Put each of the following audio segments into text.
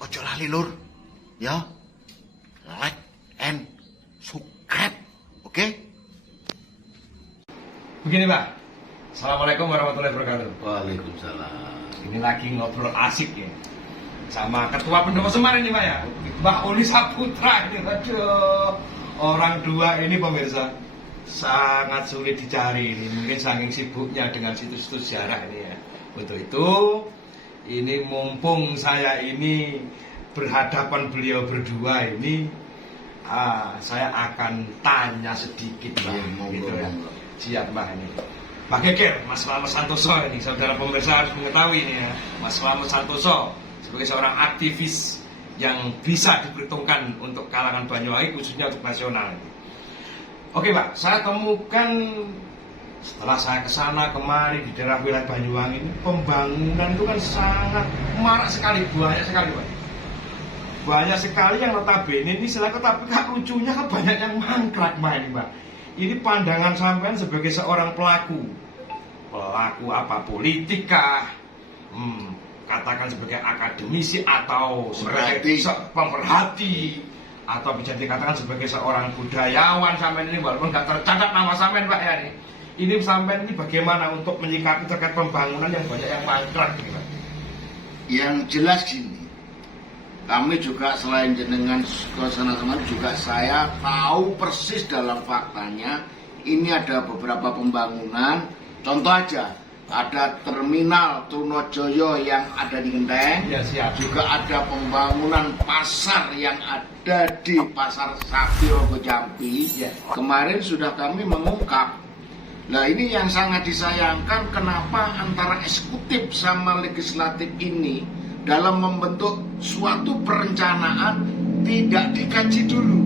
ojo lali lur. Ya. Like and subscribe. Oke? Begini Pak, Assalamualaikum warahmatullahi wabarakatuh. Waalaikumsalam. Ini lagi ngobrol asik ya sama Ketua Pendopo Semar ini Pak ya, Mbak Oni Saputra ini. Aduh, orang dua ini pemirsa sangat sulit dicari ini, mungkin saking sibuknya dengan situs-situs sejarah ini ya. Untuk itu, ini mumpung saya ini berhadapan beliau berdua ini, saya akan tanya sedikit Pak, gitu ya. Siap Mbak ini. Pak Geger, Mas Slamet Santoso ini, saudara pemirsa harus mengetahui ini ya. Mas Slamet Santoso sebagai seorang aktivis yang bisa diperhitungkan untuk kalangan Banyuwangi, khususnya untuk nasional. Oke Pak, saya temukan setelah saya kesana kemari di daerah wilayah Banyuwangi ini, pembangunan itu kan sangat marak sekali, banyak sekali Pak. Banyak sekali yang notabene ini selaku, tapi lucunya kan banyak yang mangkrak main Pak. Ini pandangan sampean sebagai seorang pelaku apa, politik kah? Katakan sebagai akademisi atau sebagai pemerhati, atau bisa dikatakan sebagai seorang budayawan sampean ini, walaupun nggak tercatat nama sampean Pak ya. Ini sampean ini bagaimana untuk menyikapi terkait pembangunan yang banyak yang mangkrak gitu Pak? Yang jelas gini, kami juga selain jenengan ke sana kemarin juga saya tahu persis dalam faktanya ini ada beberapa pembangunan. Contoh aja, ada terminal Trunojoyo yang ada di Genteng, ya, siap. Juga ada pembangunan pasar yang ada di Pasar Sapi Rogo Jampi. Ya. Kemarin sudah kami mengungkap. Nah ini yang sangat disayangkan, kenapa antara eksekutif sama legislatif ini dalam membentuk suatu perencanaan tidak dikaji dulu.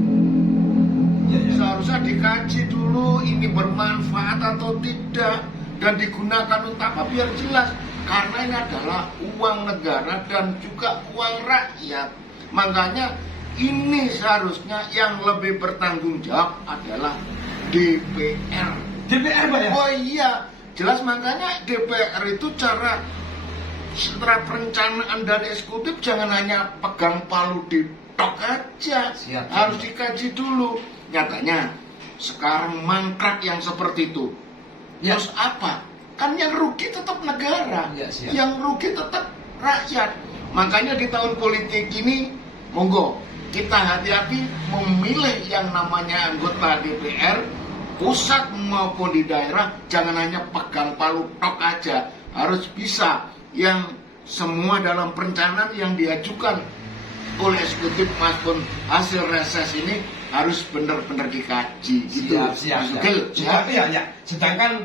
Seharusnya dikaji dulu ini bermanfaat atau tidak dan digunakan untuk apa biar jelas, karena ini adalah uang negara dan juga uang rakyat. Makanya ini seharusnya yang lebih bertanggung jawab adalah DPR. DPR Pak ya? Oh iya, jelas, makanya DPR itu setelah perencanaan dari eksekutif jangan hanya pegang palu di tok aja. Siap, harus dikaji dulu. Nyatanya sekarang mangkrak yang seperti itu. Ya. Terus apa? Kan yang rugi tetap negara, Ya, siap. yang rugi tetap rakyat. Makanya di tahun politik ini, monggo kita hati-hati memilih yang namanya anggota DPR, pusat maupun di daerah, jangan hanya pegang palu tok aja, harus bisa yang semua dalam perencanaan yang diajukan oleh eksekutif maupun hasil reses ini harus benar-benar dikaji gitu. Siap. Ya. Ya. Sedangkan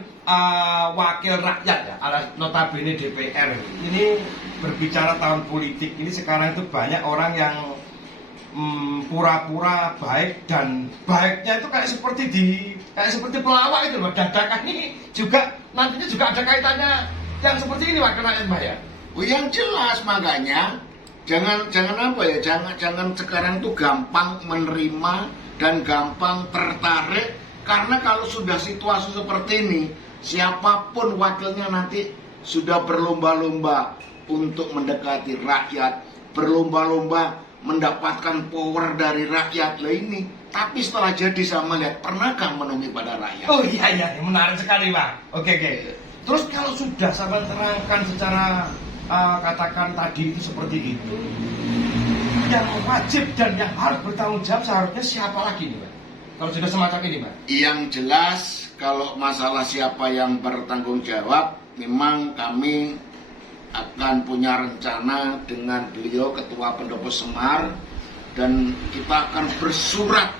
wakil rakyat ya, notabene DPR ini berbicara tahun politik ini, sekarang itu banyak orang yang pura-pura baik, dan baiknya itu kayak seperti pelawak itu loh. Dadakan ini juga nantinya juga ada kaitannya yang seperti ini Pak, kena Mbak ya? Oh, yang jelas, makanya jangan sekarang tuh gampang menerima dan gampang tertarik, karena kalau sudah situasi seperti ini, siapapun wakilnya nanti sudah berlomba-lomba untuk mendekati rakyat, berlomba-lomba mendapatkan power dari rakyat lah ini. Tapi setelah jadi sama lihat, pernahkah menemui pada rakyat? Oh iya, menarik sekali Pak. Oke. Terus kalau sudah sampai terangkan secara katakan tadi itu seperti itu, yang wajib dan yang harus bertanggung jawab seharusnya siapa lagi nih Pak? Kalau sudah semacam ini Pak? Yang jelas kalau masalah siapa yang bertanggung jawab, memang kami akan punya rencana dengan beliau Ketua Pendopo Semar, dan kita akan bersurat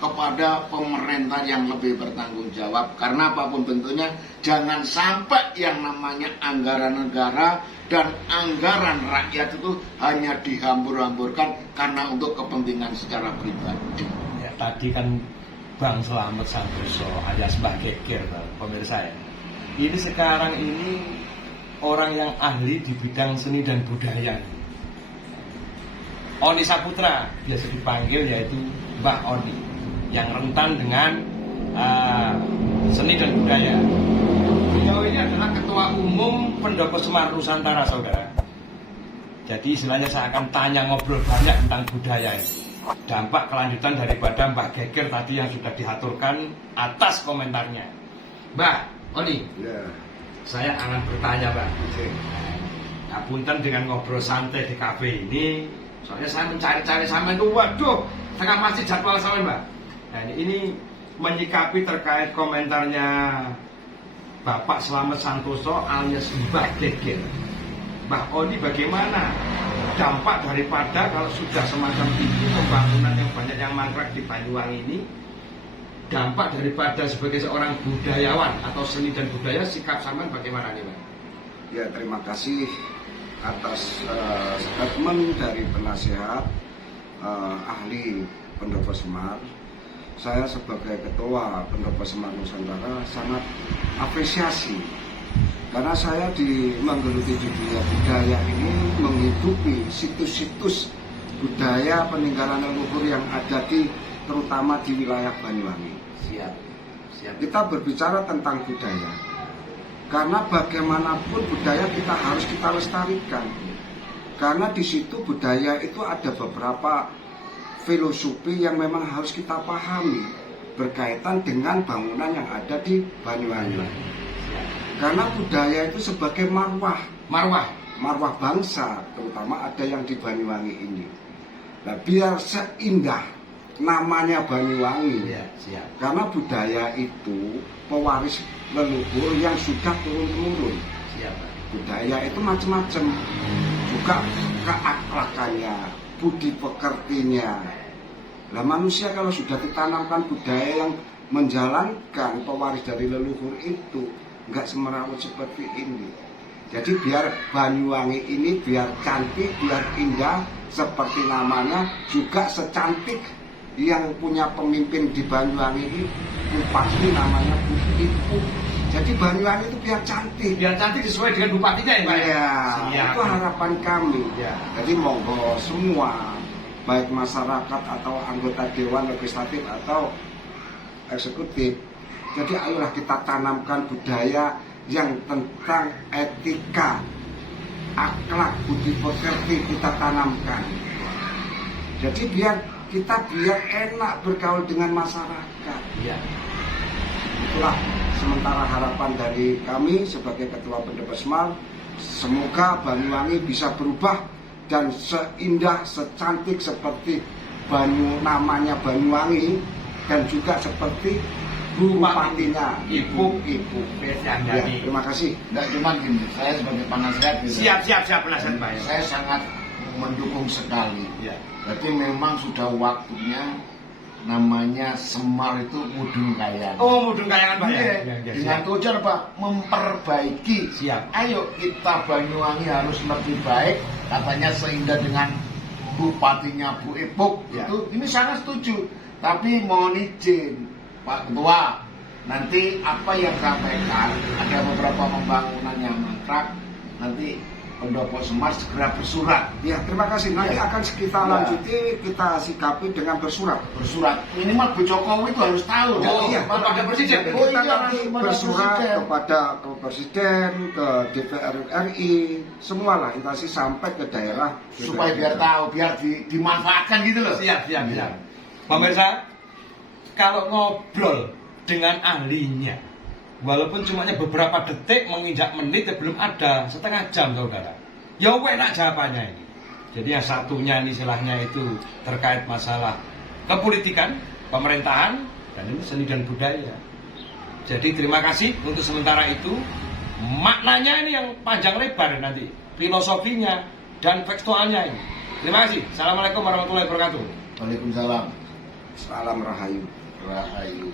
kepada pemerintah yang lebih bertanggung jawab, karena apapun bentuknya jangan sampai yang namanya anggaran negara dan anggaran rakyat itu hanya dihambur-hamburkan karena untuk kepentingan secara pribadi. Ya, tadi kan Bang Slamet Santoso alias Mbah Geger pemirsa ya. Ini sekarang ini orang yang ahli di bidang seni dan budaya. Oni Saputra biasa dipanggil, yaitu Mbah Oni, yang rentan dengan seni dan budaya. Beliau beliau ini adalah Ketua Umum Pendopo Semar Nusantara, saudara. Jadi istilahnya saya akan tanya ngobrol banyak tentang budaya ini. Dampak kelanjutan daripada Mbah Geger tadi yang sudah diaturkan atas komentarnya. Mbah Oni, Ya. saya akan bertanya, Mbak. Oke. Nah, punten dengan ngobrol santai di kafe ini, soalnya saya mencari-cari sampai itu, waduh, tengah masih jadwal sampai, Mbak. Nah, ini menyikapi terkait komentarnya Bapak Slamet Santoso alias Mbah Geger. Mbah Oni, bagaimana dampak daripada kalau sudah semacam itu pembangunan yang banyak yang mangkrak di Banyuwangi ini, dampak daripada sebagai seorang budayawan atau seni dan budaya, sikap sampean bagaimana nih, Mbak? Ya, terima kasih atas statement dari penasehat ahli Pendopo Semar. Saya sebagai ketua Pendopo Semar Nusantara sangat apresiasi karena saya menggeluti di dunia budaya ini menghidupi situs-situs budaya peninggalan leluhur yang ada terutama di wilayah Banyuwangi. Siap. Kita berbicara tentang budaya karena bagaimanapun budaya kita harus kita lestarikan karena di situ budaya itu ada beberapa filosofi yang memang harus kita pahami berkaitan dengan bangunan yang ada di Banyuwangi. Karena budaya itu sebagai marwah bangsa, terutama ada yang di Banyuwangi ini. Nah, biar seindah namanya Banyuwangi, Ya, siap. karena budaya itu pewaris leluhur yang sudah turun-temurun. Siap, Pak. Budaya itu macam-macam, juga keakhlakannya, budi pekertinya. Nah, manusia kalau sudah ditanamkan budaya yang menjalankan pewaris dari leluhur itu, nggak semerawut seperti ini. Jadi biar Banyuwangi ini biar cantik, biar indah seperti namanya, juga secantik yang punya pemimpin di Banyuwangi ini, bupati namanya Bu Ibu. Jadi Banyuwangi itu biar cantik. Biar cantik sesuai dengan bupatinya ya, Pak. Ya, Siap. itu harapan kami. Ya. Jadi monggo semua, baik masyarakat atau anggota dewan legislatif atau eksekutif. Jadi ayolah kita tanamkan budaya yang tentang etika, akhlak, budi pekerti kita tanamkan. Jadi biar enak bergaul dengan masyarakat. Iya. Itulah sementara harapan dari kami sebagai Ketua Pendopo Semar. Semoga Banyuwangi bisa berubah dan seindah, secantik seperti namanya Banyuwangi dan juga seperti bupatinya Ibu Ya, terima kasih. Nggak cuma gini, saya sebagai penasehat gitu. Siap penasihat, Pak. Saya sangat mendukung sekali. Ya. Berarti memang sudah waktunya namanya Semar itu mudun kayangan. Oh, mudun kayangan, Pak. Iya, Ya, dengan siap. tujuan apa? Memperbaiki. Siap. Ayo kita Banyuwangi harus lebih baik. Katanya seindah dengan bupatinya Bu Ipuk. Ya. Itu ini sangat setuju. Tapi mohon izin Pak Ketua, nanti apa yang sampaikan ada beberapa pembangunan yang mangkrak, nanti Pendopo Semar segera bersurat. Ya, terima kasih. Nanti Ya. akan kita Ya. lanjuti, kita sikapi dengan bersurat. Bersurat minimal Bu Jokowi itu harus tahu. Oh, iya. kepada presiden. Jadi Oh, kita iya, nanti kepada bersurat presiden. kepada Presiden, ke DPR RI, semualah instansi sampai ke daerah Supaya biar tahu, biar dimanfaatkan gitu loh. Siap. Pemirsa, kalau ngobrol dengan ahlinya, walaupun cuma beberapa detik menginjak menit ya belum ada setengah jam, saudara. Ya enak jawabannya ini. Jadi yang satunya ini istilahnya itu terkait masalah kepolitikan, pemerintahan, dan ini seni dan budaya. Jadi terima kasih untuk sementara itu. Maknanya ini yang panjang lebar nanti, filosofinya dan tekstualnya ini. Terima kasih. Assalamualaikum warahmatullahi wabarakatuh. Waalaikumsalam. Salam Rahayu. Rahayu.